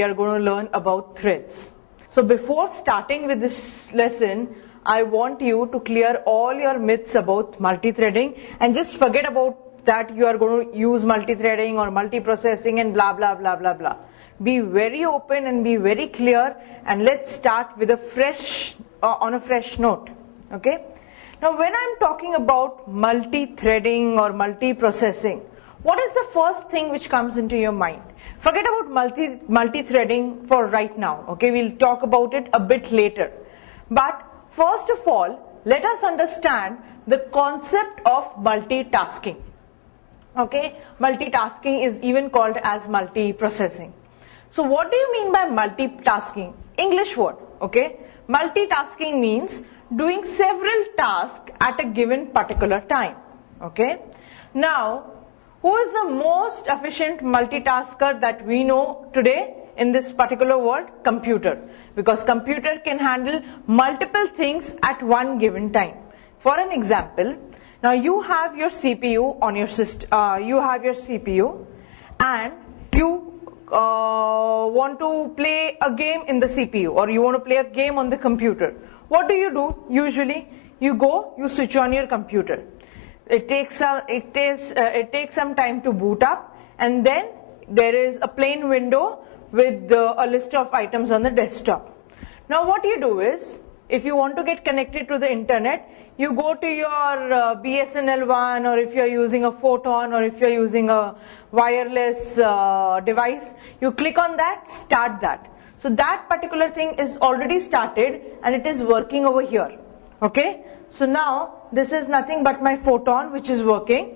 we are going to learn about threads. So before starting with this lesson, I want you to clear all your myths about multi-threading and just forget about that you are going to use multi-threading or multi-processing and blah blah blah blah blah. Be very open and be very clear, and let's start with a fresh on a fresh note. Okay? Now when I'm talking about multi-threading or multi-processing, what is the first thing which comes into your mind? Forget about multi-threading for right now. Okay, we'll talk about it a bit later. But first of all, let us understand the concept of multitasking. Okay, multitasking is even called as multi-processing. So what do you mean by multitasking? English word. Okay, multitasking means doing several tasks at a given particular time. Okay, now who is the most efficient multitasker that we know today in this particular world? Computer. Because computer can handle multiple things at one given time. For an example, now you have your CPU on your system, you have your CPU and you want to play a game in the CPU, or you want to play a game on the computer. What do? Usually you go, you switch on your computer. It takes some time to boot up, and then there is a plain window with a list of items on the desktop. Now what you do is, if you want to get connected to the internet, you go to your BSNL one, or if you are using a Photon, or if you are using a wireless device, you click on that, start that. So that particular thing is already started and it is working over here. Okay? So now this is nothing but my Photon which is working.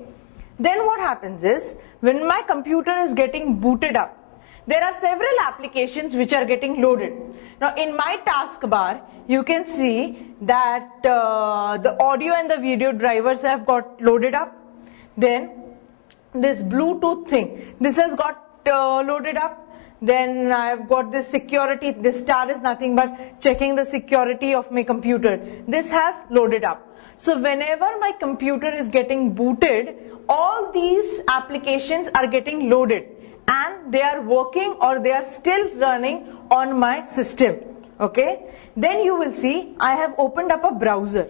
Then what happens is, when my computer is getting booted up, there are several applications which are getting loaded. Now in my taskbar, you can see that the audio and the video drivers have got loaded up. Then this Bluetooth thing, this has got loaded up. Then I've got this security, this star is nothing but checking the security of my computer. This has loaded up. So whenever my computer is getting booted, all these applications are getting loaded and they are working, or they are still running on my system. Okay? Then you will see I have opened up a browser.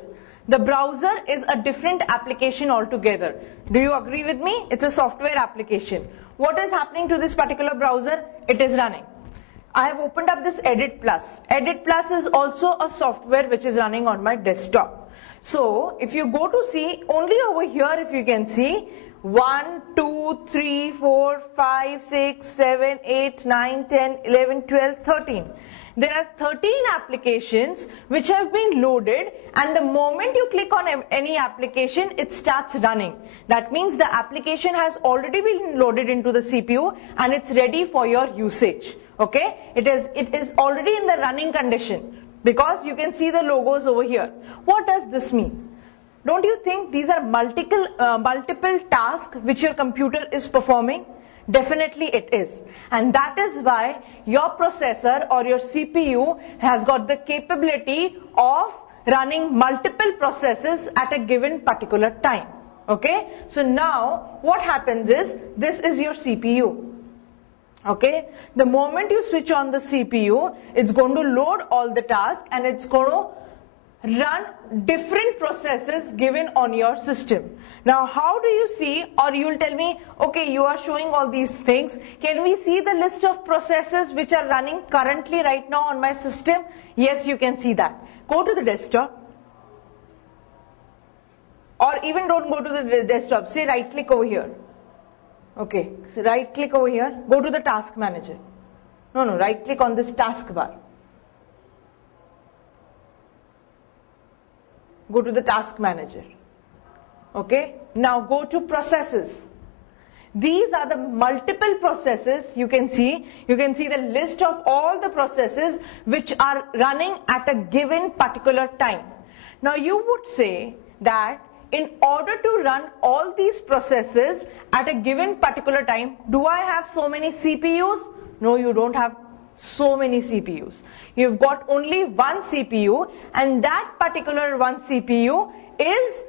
The browser is a different application altogether. Do you agree with me? It's a software application. What is happening to this particular browser? It is running. I have opened up this Edit Plus. Edit Plus is also a software which is running on my desktop. So if you go to see, only over here if you can see, 1, 2, 3, 4, 5, 6, 7, 8, 9, 10, 11, 12, 13. There are 13 applications which have been loaded, and the moment you click on any application, it starts running. That means the application has already been loaded into the CPU and it's ready for your usage. Okay? It is already in the running condition because you can see the logos over here. What does this mean? Don't you think these are multiple tasks which your computer is performing? Definitely it is. And that is why your processor or your CPU has got the capability of running multiple processes at a given particular time. Okay? So now what happens is, this is your CPU. Okay? The moment you switch on the CPU, it's going to load all the tasks and it's going to run different processes given on your system. Now how do you see, or you will tell me, okay, you are showing all these things, can we see the list of processes which are running currently right now on my system? Yes, you can see that. Go to the desktop, or even don't go to the desktop, say right click over here. Okay, so right click over here, go to the task manager. No, right click on this taskbar. Go to the task manager. Okay, now go to processes. These are the multiple processes. You can see the list of all the processes which are running at a given particular time. Now you would say that in order to run all these processes at a given particular time, do I have so many CPUs? No, you don't have so many CPUs. You've got only one CPU, and that particular one CPU is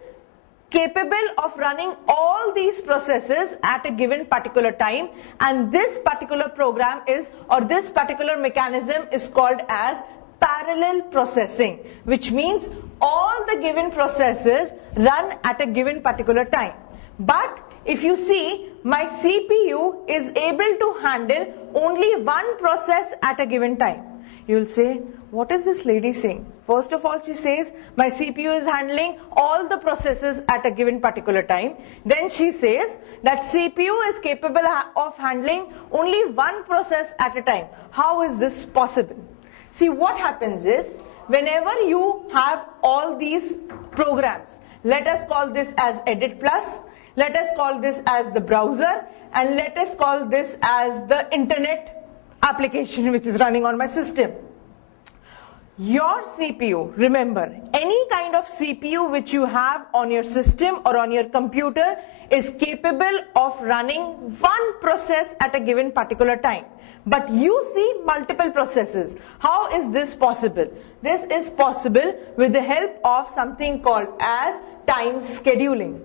capable of running all these processes at a given particular time, and this particular program is, or this particular mechanism is called as parallel processing, which means all the given processes run at a given particular time. But if you see, my CPU is able to handle only one process at a given time. You will say, what is this lady saying? First of all, she says, my CPU is handling all the processes at a given particular time. Then she says that CPU is capable of handling only one process at a time. How is this possible? See, what happens is, whenever you have all these programs, let us call this as Edit Plus, let us call this as the browser, and let us call this as the internet application which is running on my system. Your CPU, remember, any kind of CPU which you have on your system or on your computer is capable of running one process at a given particular time. But you see multiple processes. How is this possible? This is possible with the help of something called as time scheduling.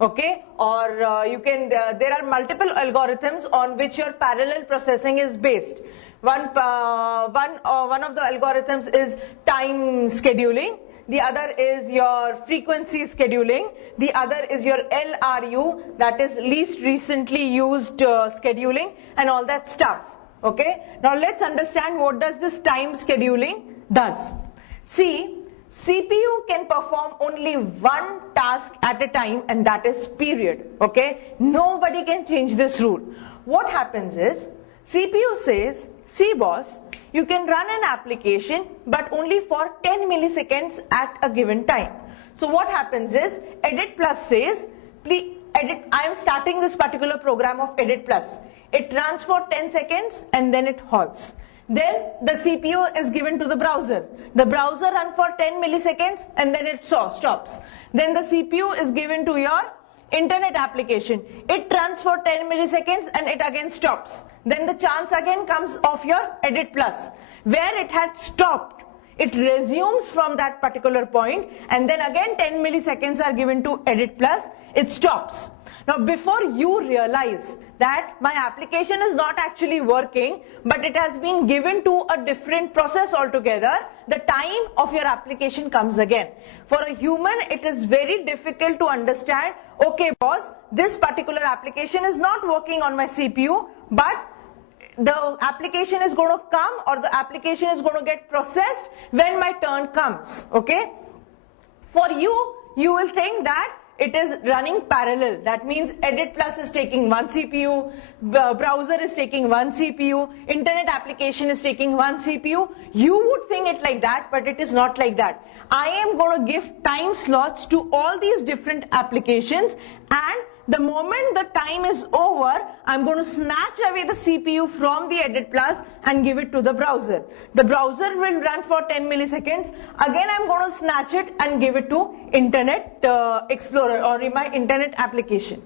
Okay, or you can, there are multiple algorithms on which your parallel processing is based. One of the algorithms is time scheduling, the other is your frequency scheduling, the other is your LRU, that is least recently used scheduling, and all that stuff. Okay, now let's understand what does this time scheduling does. See, CPU can perform only one task at a time, and that is period. Okay, nobody can change this rule. What happens is, CPU says, see boss, you can run an application but only for 10 milliseconds at a given time. So what happens is, Edit Plus says, please edit, I am starting this particular program of Edit Plus. It runs for 10 seconds and then it halts. Then the CPU is given to the browser. The browser runs for 10 milliseconds and then it stops. Then the CPU is given to your internet application. It runs for 10 milliseconds and it again stops. Then the chance again comes of your Edit Plus. Where it had stopped, it resumes from that particular point, and then again 10 milliseconds are given to Edit Plus, it stops. Now before you realize that my application is not actually working, but it has been given to a different process altogether, the time of your application comes again. For a human, it is very difficult to understand, okay boss, this particular application is not working on my CPU, but the application is going to come, or the application is going to get processed when my turn comes. Okay? For you, you will think that it is running parallel. That means Edit Plus is taking one CPU, browser is taking one CPU, internet application is taking one CPU. You would think it like that, but it is not like that. I am going to give time slots to all these different applications, and the moment the time is over, I'm going to snatch away the CPU from the Edit Plus and give it to the browser. The browser will run for 10 milliseconds. Again, I'm going to snatch it and give it to Internet Explorer or my internet application.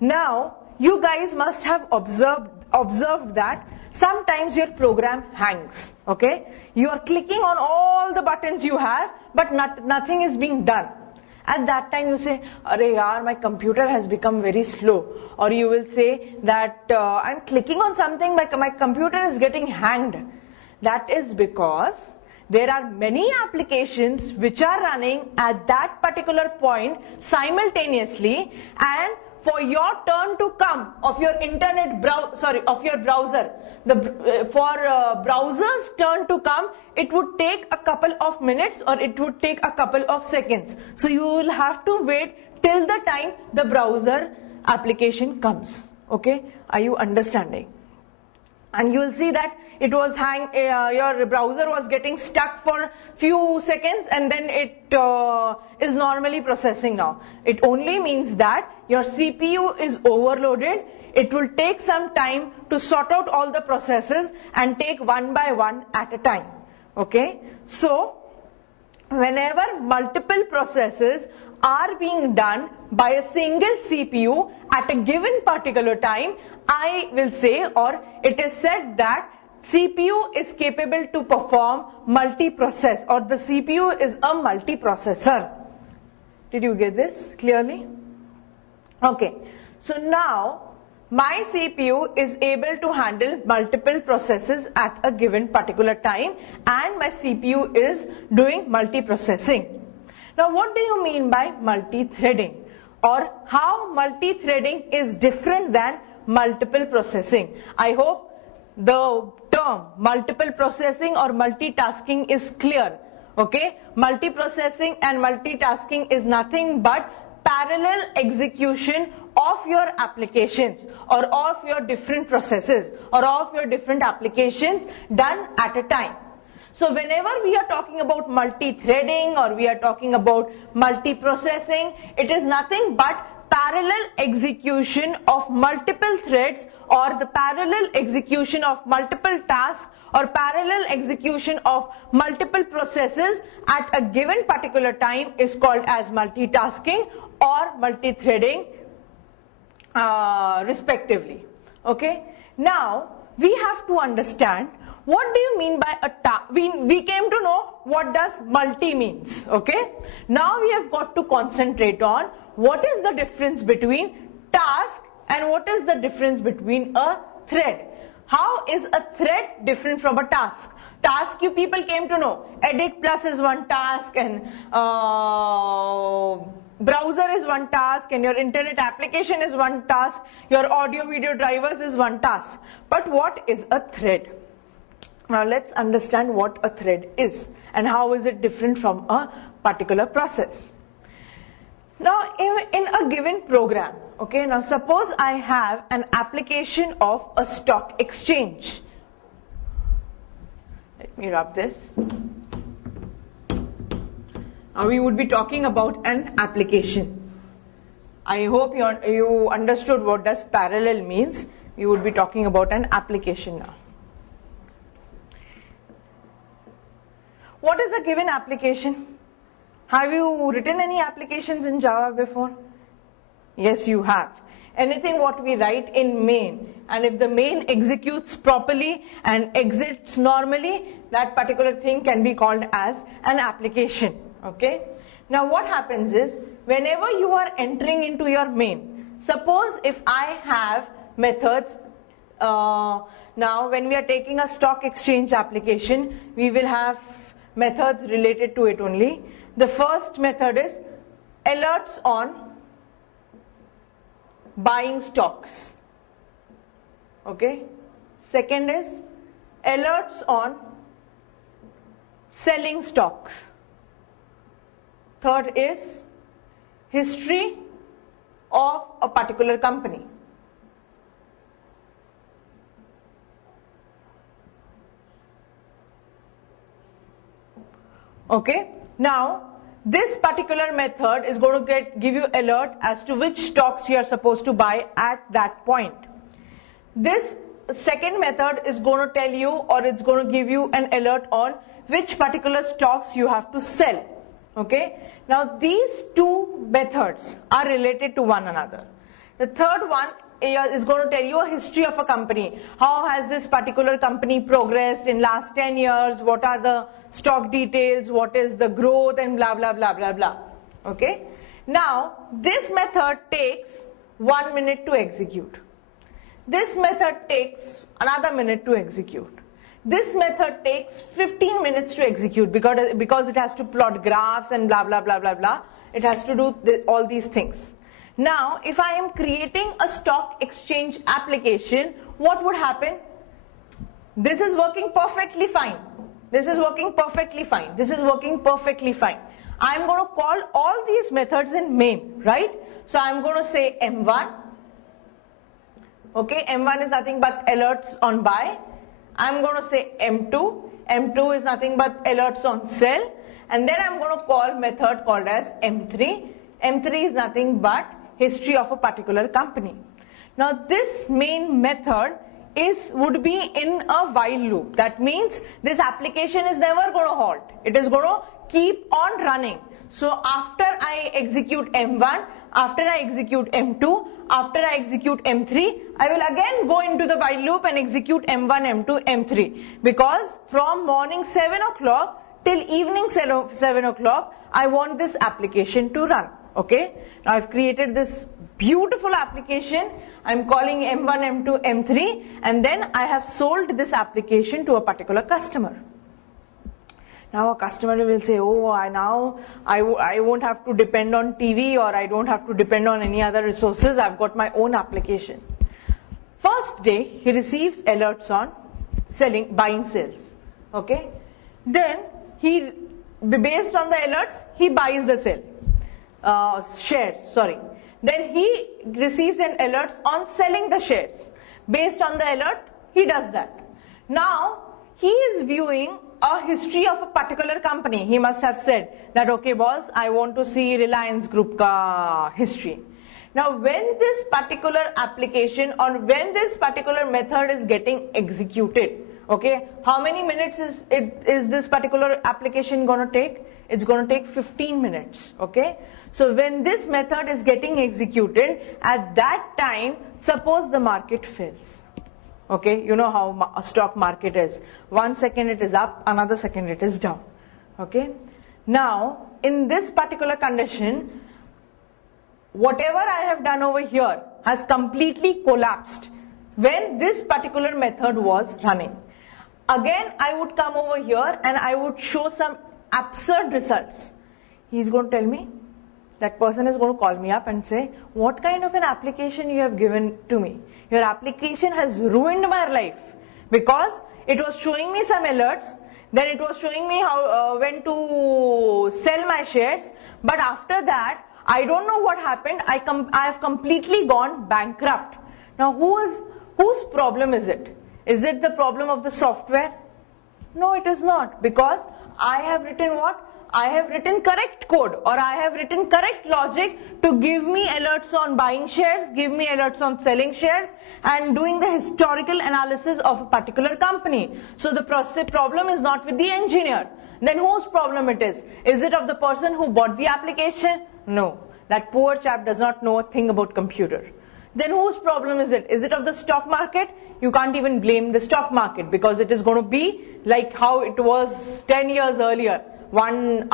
Now, you guys must have observed that sometimes your program hangs. Okay? You are clicking on all the buttons you have, but nothing is being done. At that time you say, "Arey yaar, my computer has become very slow." Or you will say that I'm clicking on something, my computer is getting hanged. That is because there are many applications which are running at that particular point simultaneously, and for your turn to come of your browser, for browser's turn to come, it would take a couple of minutes or it would take a couple of seconds. So you will have to wait till the time the browser application comes. Okay? Are you understanding? And you will see that it was your browser was getting stuck for few seconds, and then it is normally processing now. It only means that your CPU is overloaded. It will take some time to sort out all the processes and take one by one at a time. Okay? So, whenever multiple processes are being done by a single CPU at a given particular time, I will say, or it is said that CPU is capable to perform multiprocess, or the CPU is a multiprocessor. Did you get this clearly? Okay, so now my CPU is able to handle multiple processes at a given particular time, and my CPU is doing multiprocessing. Now what do you mean by multi-threading, or how multi-threading is different than multiple processing? I hope the term multiple processing or multitasking is clear. Okay, multiprocessing and multitasking is nothing but parallel execution of your applications or of your different processes or of your different applications done at a time. So whenever we are talking about multi-threading or we are talking about multiprocessing, it is nothing but parallel execution of multiple threads, or the parallel execution of multiple tasks, or parallel execution of multiple processes at a given particular time is called as multitasking or multi-threading respectively. Okay. Now we have to understand, what do you mean by a task? We came to know what does multi means. Okay. Now we have got to concentrate on what is the difference between task and what is the difference between a thread. How is a thread different from a task? Task you people came to know. Edit Plus is one task, and browser is one task, and your internet application is one task, your audio video drivers is one task. But what is a thread? Now let's understand what a thread is and how is it different from a particular process. Now in a given program, okay, now suppose I have an application of a stock exchange. Let me rub this. Now we would be talking about an application. I hope you understood what does parallel means. We would be talking about an application now. What is a given application? Have you written any applications in Java before? Yes, you have. Anything what we write in main, and if the main executes properly and exits normally, that particular thing can be called as an application. Okay. Now what happens is, whenever you are entering into your main, suppose if I have methods, now when we are taking a stock exchange application, we will have methods related to it only. The first method is alerts on buying stocks. Okay. Second is alerts on selling stocks. Third is history of a particular company. Okay. Now this particular method is going to give you alert as to which stocks you are supposed to buy at that point. This second method is going to tell you, or it's going to give you an alert on which particular stocks you have to sell. Okay. Now these two methods are related to one another. The third one is going to tell you a history of a company. How has this particular company progressed in last 10 years? What are the stock details? What is the growth, and blah blah blah blah blah. Okay. Now this method takes 1 minute to execute. This method takes another minute to execute. This method takes 15 minutes to execute because it has to plot graphs and blah blah blah blah blah. It has to do all these things. Now if I am creating a stock exchange application, what would happen? This is working perfectly fine. This is working perfectly fine. This is working perfectly fine. I am going to call all these methods in main, right? So I am going to say M1. Okay, M1 is nothing but alerts on buy. I am going to say M2. M2 is nothing but alerts on sell. And then I am going to call method called as M3. M3 is nothing but history of a particular company. Now this main method would be in a while loop. That means this application is never going to halt. It is going to keep on running. So after I execute M1, after I execute M2, after I execute M3, I will again go into the while loop and execute M1, M2, M3. Because from morning 7 o'clock till evening 7 o'clock, I want this application to run. Okay, now I've created this beautiful application. I'm calling M1, M2, M3, and then I have sold this application to a particular customer. Now a customer will say, oh, I won't have to depend on TV, or I don't have to depend on any other resources. I've got my own application. First day, he receives alerts on buying sales. Okay, then based on the alerts, he buys the shares. Then he receives an alert on selling the shares. Based on the alert, he does that. Now, he is viewing a history of a particular company. He must have said that, okay boss, I want to see Reliance Group ka history. Now, when this particular application or when this particular method is getting executed, okay, how many minutes is this particular application going to take? It's going to take 15 minutes, okay? So when this method is getting executed, at that time, suppose the market fails. Okay, you know how a stock market is. 1 second it is up, another second it is down. Okay? Now, in this particular condition, whatever I have done over here has completely collapsed when this particular method was running. Again, I would come over here and I would show some absurd results. He's going to tell me, that person is going to call me up and say, what kind of an application you have given to me? Your application has ruined my life, because it was showing me some alerts, then it was showing me how when to sell my shares, but after that, I don't know what happened. I have completely gone bankrupt. Now, whose problem is it? Is it the problem of the software? No, it is not, because I have written what? I have written correct code, or I have written correct logic to give me alerts on buying shares, give me alerts on selling shares, and doing the historical analysis of a particular company. So the problem is not with the engineer. Then whose problem it is? Is it of the person who bought the application? No. That poor chap does not know a thing about computer. Then whose problem is it? Is it of the stock market? You can't even blame the stock market, because it is going to be like how it was 10 years earlier. One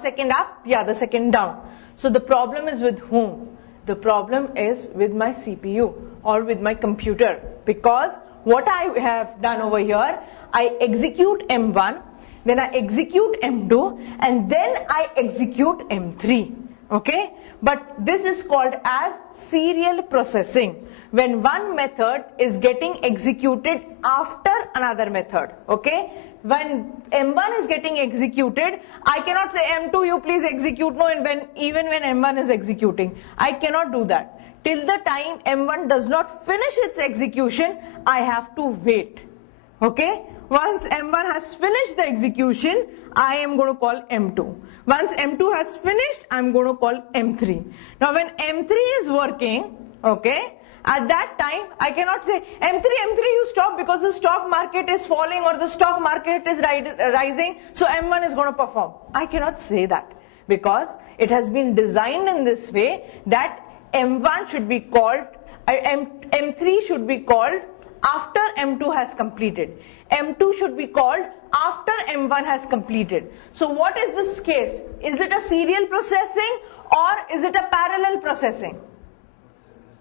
second up, the other second down. So the problem is with whom? The problem is with my CPU or with my computer, because what I have done over here, I execute M1, then I execute M2, and then I execute M3. Okay? But this is called as serial processing, when one method is getting executed after another method. Okay? When M1 is getting executed, I cannot say M2, you please execute. No, even when M1 is executing, I cannot do that. Till the time M1 does not finish its execution, I have to wait. Okay? Once M1 has finished the execution, I am going to call M2. Once M2 has finished, I am going to call M3. Now when M3 is working, okay, at that time, I cannot say, M3, you stop, because the stock market is falling or the stock market is rising, so M1 is going to perform. I cannot say that, because it has been designed in this way that M1 should be called, M3 should be called after M2 has completed. M2 should be called after M1 has completed. So what is this case? Is it a serial processing or is it a parallel processing?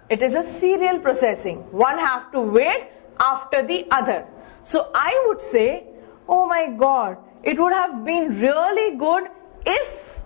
It is a serial processing. One have to wait after the other. So I would say, oh my God, it would have been really good if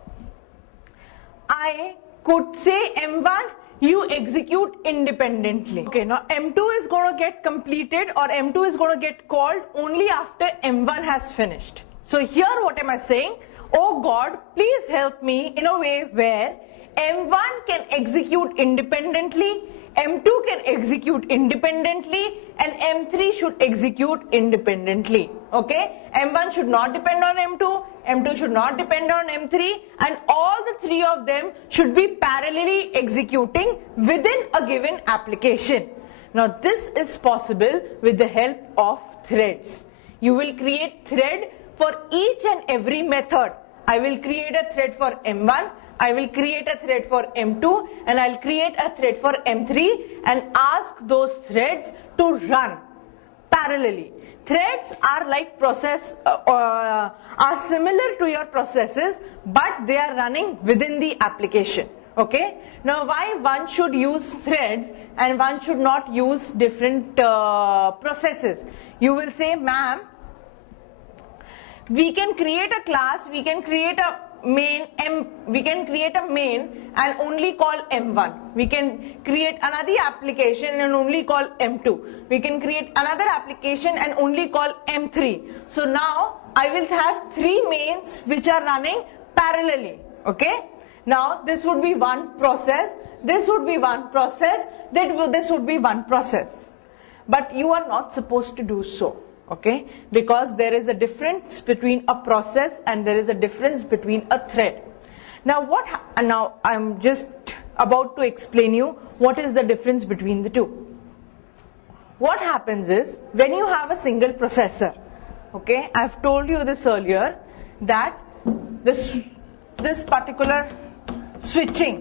I could say M1, you execute independently. Okay, now M2 is going to get completed or M2 is going to get called only after M1 has finished. So here what am I saying? Oh God, please help me in a way where M1 can execute independently, M2 can execute independently, and M3 should execute independently. Okay? M1 should not depend on M2, M2 should not depend on M3, and all the three of them should be parallelly executing within a given application. Now this is possible with the help of threads. You will create thread for each and every method. I will create a thread for M1, I will create a thread for M2, and I'll create a thread for M3 and ask those threads to run parallelly. threads are like are similar to your processes, but they are running within the application. Okay. Now, why one should use threads and one should not use different processes? You will say, ma'am, we can create a class, we can create a main and only call M1. We can create another application and only call M2. We can create another application and only call M3. So now I will have 3 mains which are running parallelly. Okay. Now this would be one process, this would be one process, this would be one process. But you are not supposed to do so. Okay, because there is a difference between a process and there is a difference between a thread. Now now I'm just about to explain you what is the difference between the two. What happens is, when you have a single processor, okay, I've told you this earlier, that this particular switching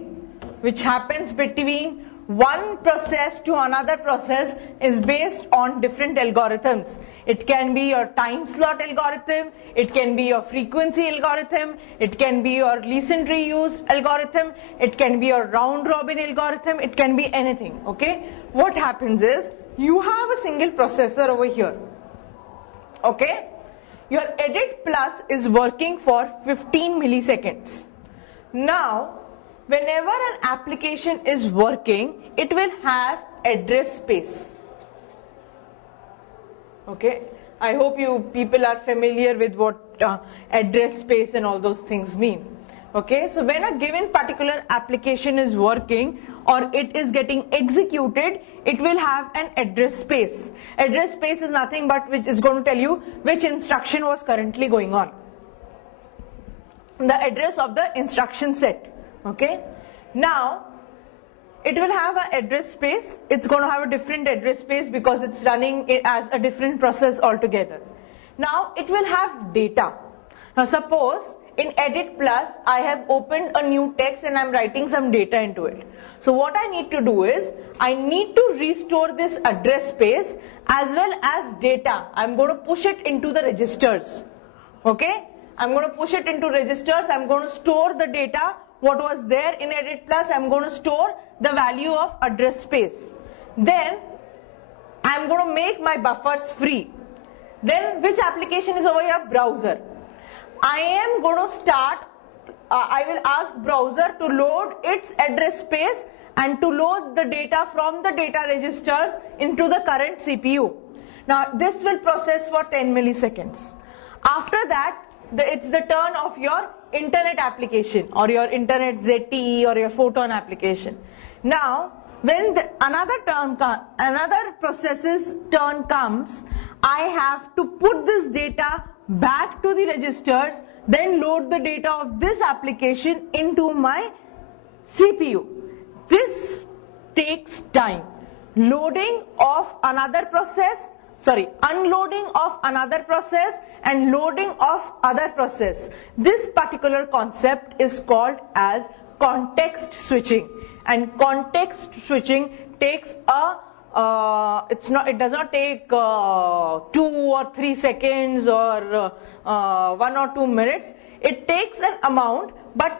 which happens between one process to another process is based on different algorithms. It can be your time slot algorithm, it can be your frequency algorithm, it can be your listen reuse algorithm, it can be your round robin algorithm, it can be anything. Okay. What happens is, you have a single processor over here. Okay. Your edit plus is working for 15 milliseconds. Now, whenever an application is working, it will have address space. Okay, I hope you people are familiar with what address space and all those things mean. Okay, so when a given particular application is working or it is getting executed, it will have an address space. Address space is nothing but which is going to tell you which instruction was currently going on. The address of the instruction set. Okay. Now, it will have an address space. It's going to have a different address space because it's running as a different process altogether. Now, it will have data. Now, suppose in edit plus, I have opened a new text and I'm writing some data into it. So, what I need to do is, I need to restore this address space as well as data. I'm going to push it into the registers. Okay. I'm going to push it into registers. I'm going to store the data. What was there in edit plus, I'm going to store the value of address space. Then I'm going to make my buffers free. Then which application is over here? Browser. I am going to start, I will ask browser to load its address space and to load the data from the data registers into the current CPU. Now this will process for 10 milliseconds. After that, it's the turn of your internet application or your internet ZTE or your photon application. Now, when another process's turn comes, I have to put this data back to the registers, then load the data of this application into my CPU. This takes time. Unloading of another process and loading of other process. This particular concept is called as context switching, and context switching takes it does not take 2 or 3 seconds or 1 or 2 minutes. It takes an amount, but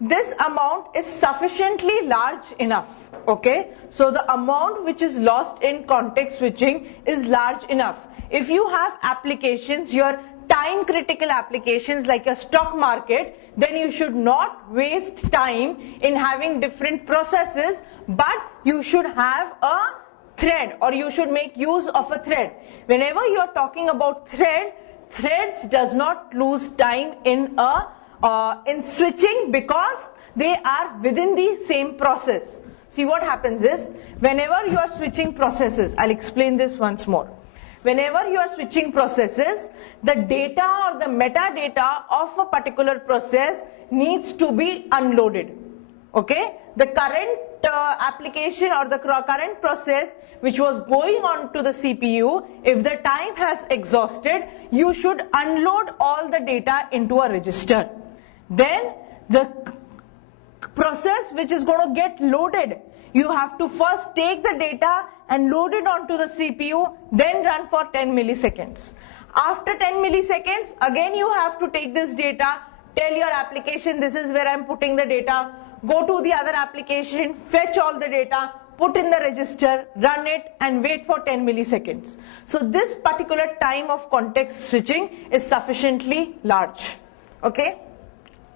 this amount is sufficiently large enough. Okay, so the amount which is lost in context switching is large enough. If you have applications, your time critical applications like a stock market, then you should not waste time in having different processes, but you should have a thread, or you should make use of a thread. Whenever you are talking about threads does not lose time in switching because they are within the same process. See, what happens is, whenever you are switching processes, I'll explain this once more. Whenever you are switching processes, the data or the metadata of a particular process needs to be unloaded. Okay? The current application or the current process which was going on to the CPU, if the time has exhausted, you should unload all the data into a register. Then the process which is going to get loaded You have to first take the data and load it onto the CPU, then run for 10 milliseconds. After 10 milliseconds, again you have to take this data, tell your application this is where I'm putting the data, go to the other application, fetch all the data, put in the register, run it and wait for 10 milliseconds. So this particular time of context switching is sufficiently large. Okay?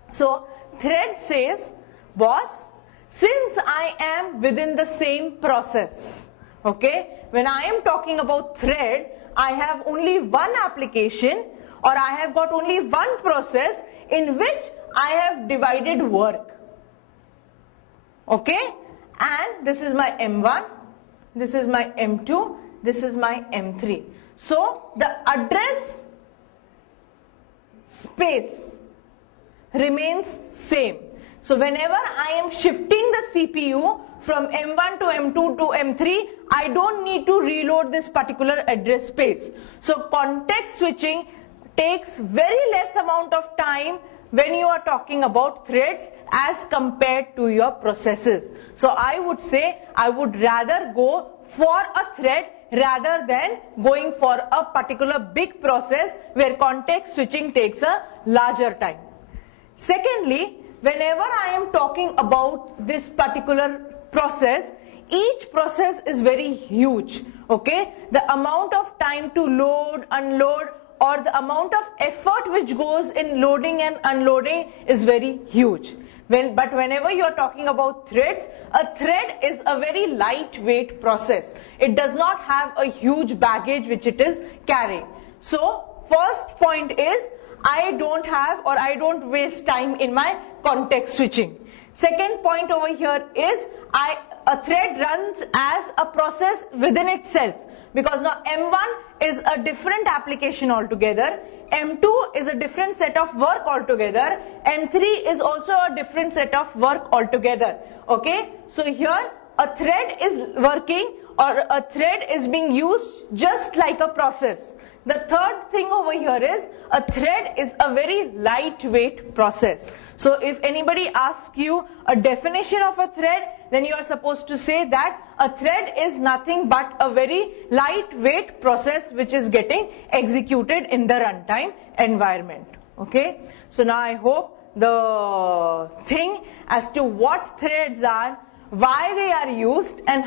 So thread says, boss, since I am within the same process, okay, when I am talking about thread, I have only one application or I have got only one process in which I have divided work. Okay, and this is my M1, this is my M2, this is my M3. So the address space remains same. So whenever I am shifting the CPU from M1 to M2 to M3, I don't need to reload this particular address space. So context switching takes very less amount of time when you are talking about threads as compared to your processes. So I would say I would rather go for a thread rather than going for a particular big process where context switching takes a larger time. Secondly, whenever I am talking about this particular process, each process is very huge. Okay, the amount of time to load, unload, or the amount of effort which goes in loading and unloading is very huge. But whenever you are talking about threads, a thread is a very lightweight process. It does not have a huge baggage which it is carrying. So first point is, I don't have or I don't waste time in my context switching. Second point over here is, a thread runs as a process within itself, because now M1 is a different application altogether, M2 is a different set of work altogether, M3 is also a different set of work altogether. Okay, so here a thread is working or a thread is being used just like a process. The third thing over here is, a thread is a very lightweight process. So if anybody asks you a definition of a thread, then you are supposed to say that a thread is nothing but a very lightweight process which is getting executed in the runtime environment. Okay, so now I hope the thing as to what threads are, why they are used, and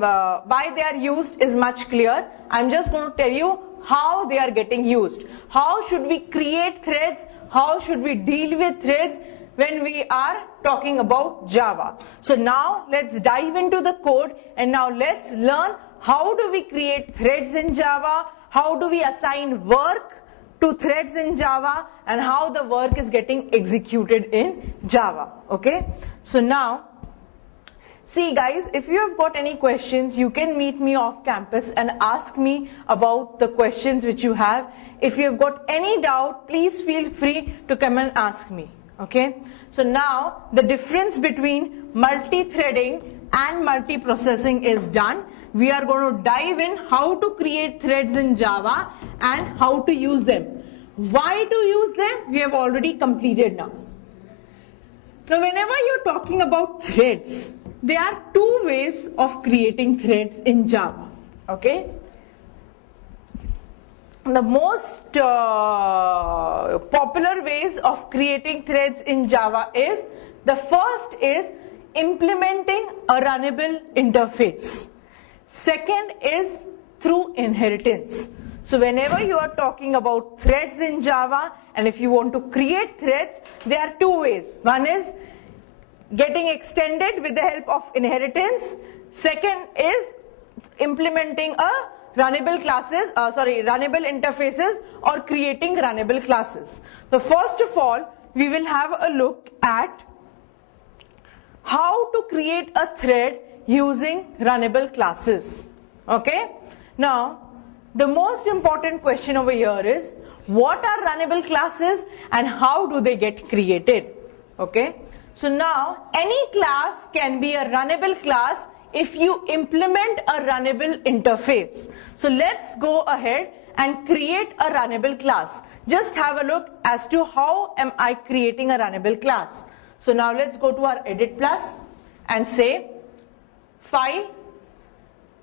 why they are used is much clear. I'm just going to tell you how they are getting used. How should we create threads? How should we deal with threads when we are talking about Java? So now let's dive into the code and now let's learn how do we create threads in Java, how do we assign work to threads in Java, and how the work is getting executed in Java. Okay, so now see guys, if you have got any questions, you can meet me off campus and ask me about the questions which you have. If you have got any doubt, please feel free to come and ask me. Okay, so now the difference between multi-threading and multi-processing is done. We are going to dive in how to create threads in Java and how to use them. Why to use them, we have already completed now. Now whenever you're talking about threads, there are two ways of creating threads in Java. Okay, the most popular ways of creating threads in Java is, the first is implementing a runnable interface. Second is through inheritance. So whenever you are talking about threads in Java, and if you want to create threads, there are two ways. One is getting extended with the help of inheritance. Second is implementing a runnable interfaces or creating runnable classes. So first of all, we will have a look at how to create a thread using runnable classes. Okay, now the most important question over here is, what are runnable classes and how do they get created? Okay, so now any class can be a runnable class if you implement a runnable interface. So let's go ahead and create a runnable class. Just have a look as to how am I creating a runnable class. So now let's go to our edit plus and say file,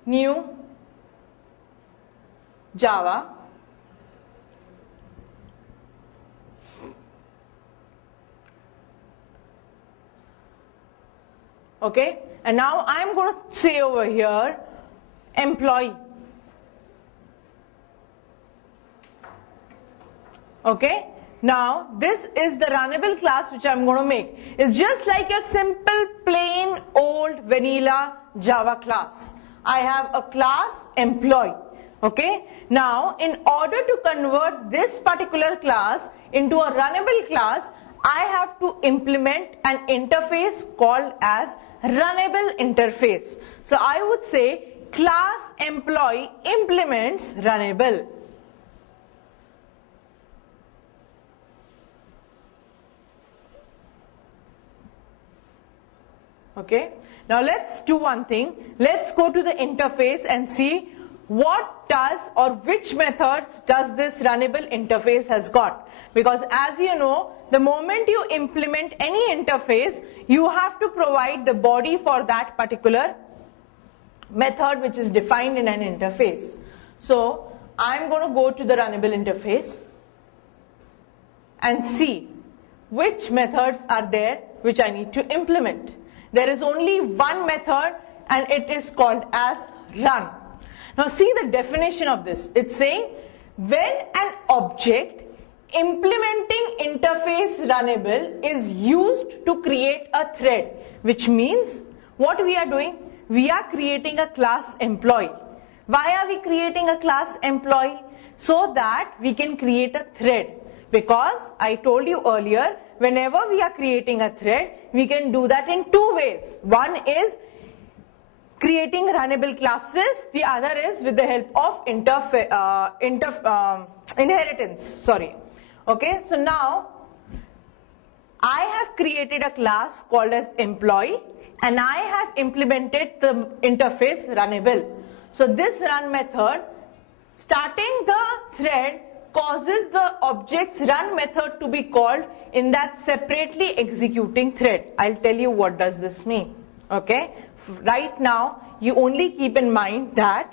new, Java. Okay, and now I'm going to say over here employee. Okay, now this is the runnable class which I'm going to make. It's just like a simple plain old vanilla Java class. I have a class employee. Okay, now in order to convert this particular class into a runnable class, I have to implement an interface called as runnable interface. So I would say class employee implements runnable. Okay, now let's do one thing. Let's go to the interface and see what does or which methods does this runnable interface has got. Because as you know, the moment you implement any interface, you have to provide the body for that particular method which is defined in an interface. So I'm going to go to the runnable interface and see which methods are there which I need to implement. There is only one method and it is called as run. Now see the definition of this. It's saying when an object implementing interface runnable is used to create a thread, which means what we are doing, we are creating a class employee. Why are we creating a class employee? So that we can create a thread. Because I told you earlier, whenever we are creating a thread, we can do that in two ways. One is creating runnable classes, the other is with the help of inheritance. Sorry. Okay, so now I have created a class called as employee and I have implemented the interface runnable. So this run method, starting the thread, causes the object's run method to be called in that separately executing thread. I'll tell you what does this mean. Okay, right now you only keep in mind that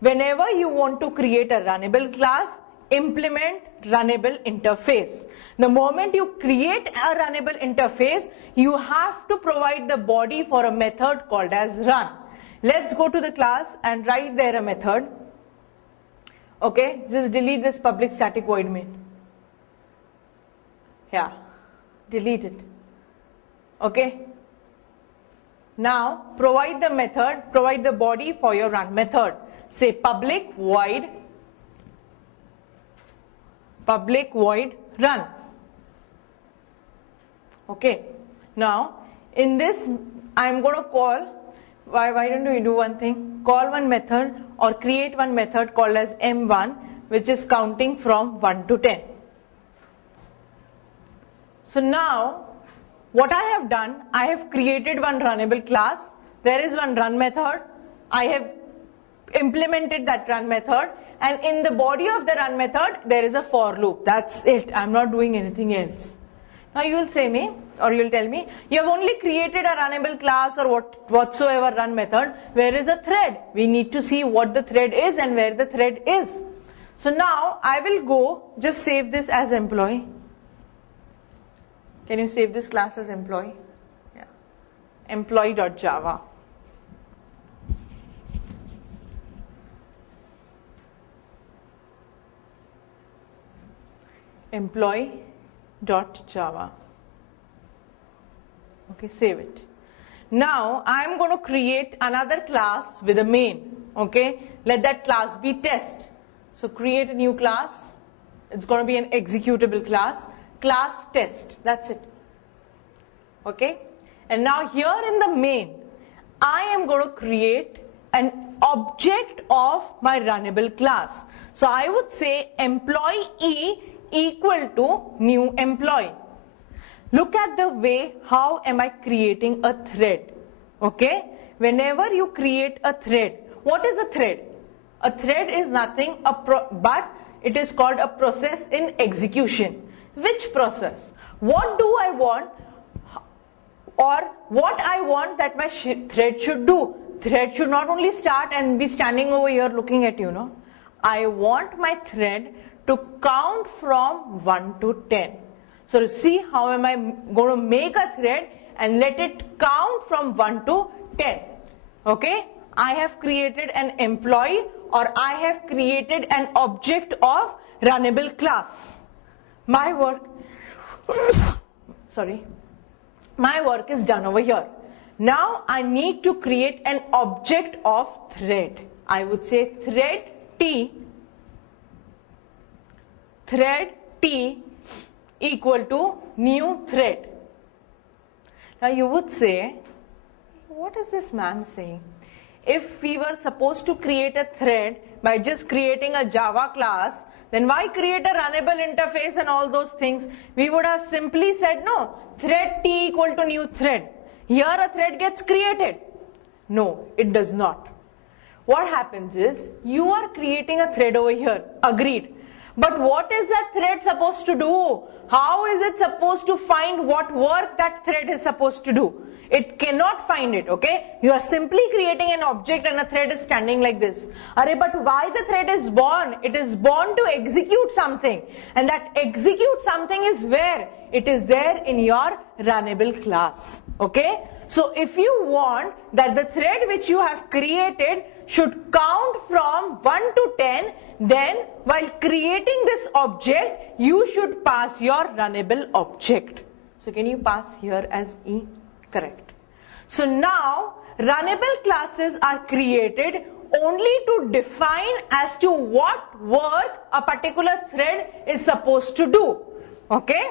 whenever you want to create a runnable class, implement runnable interface. The moment you create a runnable interface, you have to provide the body for a method called as run. Let's go to the class and write there a method. Okay, just delete this public static void main. Yeah, delete it. Okay. Now provide the method, provide the body for your run method. Say public void run. Okay. Now in this I'm going to call, why don't we do one thing? Call one method or create one method called as M1, which is counting from 1 to 10. So now what I have done, I have created one runnable class. There is one run method. I have implemented that run method, and in the body of the run method there is a for loop. That's it. I'm not doing anything else. Now you will say me, or you will tell me, you have only created a runnable class or whatsoever run method. Where is a thread? We need to see what the thread is and where the thread is. So now I will go, just save this as employee. Can you save this class as employee? Yeah. Employee.java. Employee.java. Okay, save it. Now I am going to create another class with a main. Okay, let that class be test. So create a new class. It's going to be an executable class. Class test. That's it. Okay, and now here in the main, I am going to create an object of my runnable class. So I would say employee equal to new employee. Look at the way how am I creating a thread. Okay, whenever you create a thread, what is a thread? A thread is nothing but it is called a process in execution. Which process? What do I want, or what I want that my thread should do? thread should not only start and be standing over here looking at you, no? I want my thread to count from 1 to 10. So to see how am I going to make a thread and let it count from 1 to 10. Okay? I have created an employee or I have created an object of runnable class. My work is done over here. Now I need to create an object of thread. I would say thread T equal to new thread. Now you would say, what is this man saying? If we were supposed to create a thread by just creating a Java class, then why create a runnable interface and all those things? We would have simply said, no, thread T equal to new thread. Here a thread gets created. No, it does not. What happens is, you are creating a thread over here. Agreed. But what is that thread supposed to do? How is it supposed to find what work that thread is supposed to do? It cannot find it, okay? You are simply creating an object and a thread is standing like this. But why the thread is born? It is born to execute something. And that execute something is where? It is there in your runnable class, okay? So if you want that the thread which you have created should count from 1 to 10, then while creating this object, you should pass your runnable object. So can you pass here as E? Correct. So now runnable classes are created only to define as to what work a particular thread is supposed to do. Okay?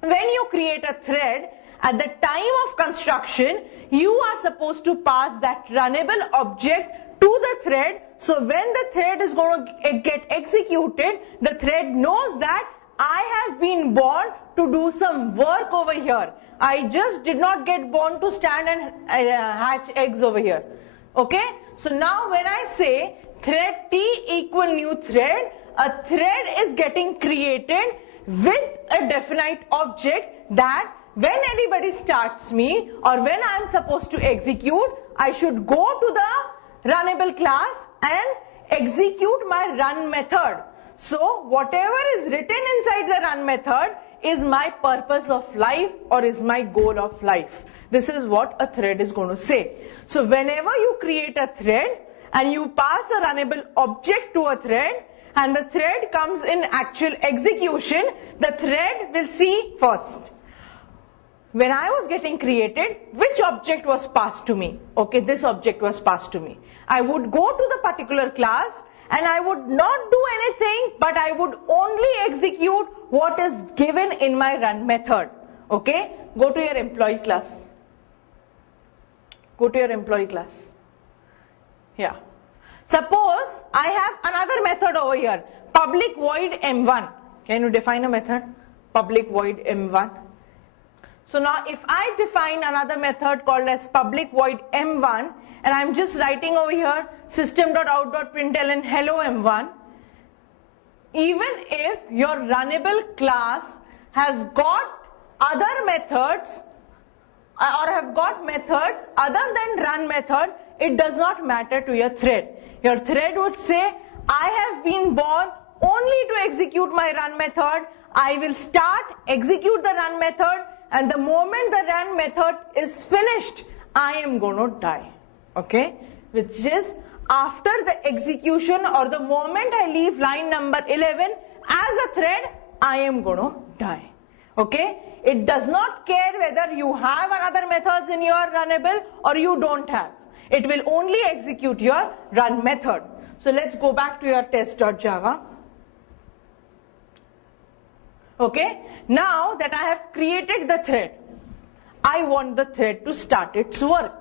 When you create a thread, at the time of construction, you are supposed to pass that runnable object to the thread. So when the thread is going to get executed, the thread knows that I have been born to do some work over here. I just did not get born to stand and hatch eggs over here. Okay? So now when I say thread T equal new thread, a thread is getting created with a definite object that when anybody starts me or when I am supposed to execute, I should go to the runnable class and execute my run method. So whatever is written inside the run method is my purpose of life or is my goal of life. This is what a thread is going to say. So whenever you create a thread and you pass a runnable object to a thread and the thread comes in actual execution, the thread will see first. When I was getting created, which object was passed to me? Okay, this object was passed to me. I would go to the particular class and I would not do anything, but I would only execute what is given in my run method. Okay, go to your employee class. Go to your employee class. Yeah. Suppose I have another method over here, public void M1. Can you define a method? Public void M1. So now if I define another method called as public void M1 and I'm just writing over here system.out.println hello M1, even if your runnable class has got other methods or have got methods other than run method, it does not matter to your thread. Your thread would say, I have been born only to execute my run method. I will start, execute the run method, and the moment the run method is finished, I am going to die. Okay? Which is after the execution or the moment I leave line number 11 as a thread, I am going to die. Okay? It does not care whether you have another methods in your runnable or you don't have. It will only execute your run method. So let's go back to your test.java. Okay, now that I have created the thread, I want the thread to start its work.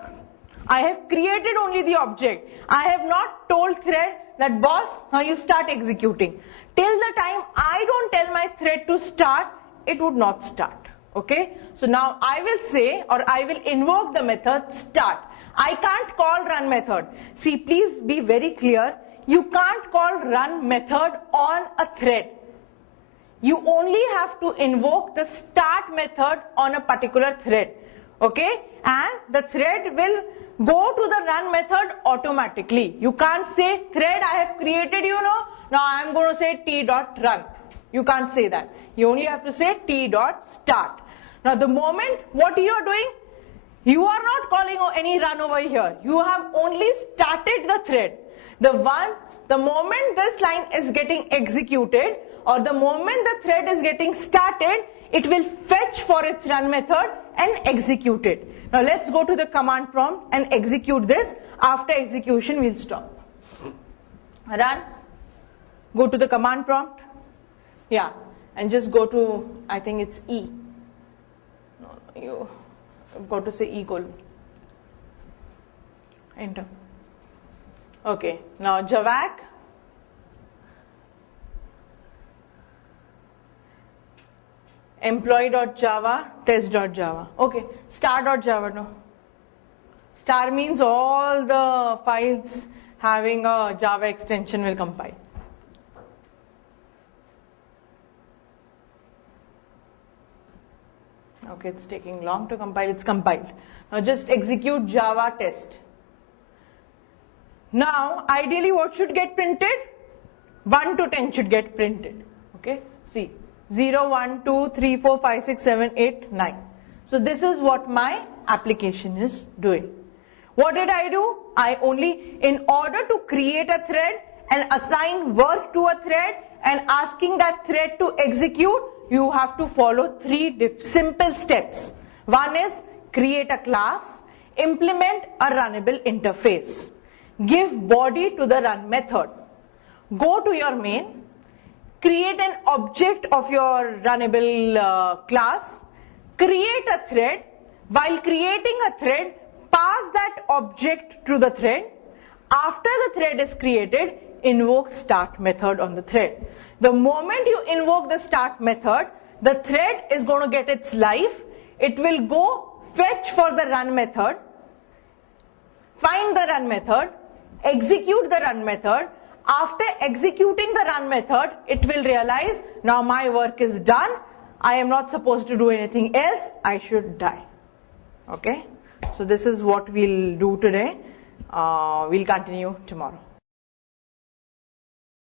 I have created only the object. I have not told thread that boss, now you start executing. Till the time I don't tell my thread to start, it would not start. Okay, so now I will say or I will invoke the method start. I can't call run method. See, please be very clear. You can't call run method on a thread. You only have to invoke the start method on a particular thread. Okay, and the thread will go to the run method automatically. You can't say thread I have created, now I am going to say t.run. You can't say that. You only have to say t.start. Now the moment what you are doing, you are not calling any run over here. You have only started the thread. The moment this line is getting executed, or the moment the thread is getting started, it will fetch for its run method and execute it. Now let's go to the command prompt and execute this. After execution, we'll stop. Run. Go to the command prompt. Yeah, and just go to, I think it's E. No, you have got to say E colon. Enter. Okay, now javac employee.java test.java. Okay, star.java now. Star means all the files having a Java extension will compile. Okay, it's taking long to compile. It's compiled. Now just execute Java test. Now, ideally what should get printed? 1 to 10 should get printed. Okay, see. 0, 1, 2, 3, 4, 5, 6, 7, 8, 9. So this is what my application is doing. What did I do? In order to create a thread and assign work to a thread and asking that thread to execute, you have to follow 3 simple steps. One is create a class, implement a runnable interface, give body to the run method, go to your main, create an object of your runnable class, create a thread. While creating a thread, pass that object to the thread. After the thread is created, invoke start method on the thread. The moment you invoke the start method, the thread is going to get its life. It will go fetch for the run method, find the run method, execute the run method. After executing the run method, it will realize, now my work is done. I am not supposed to do anything else. I should die. Okay? So this is what we'll do today. We'll continue tomorrow.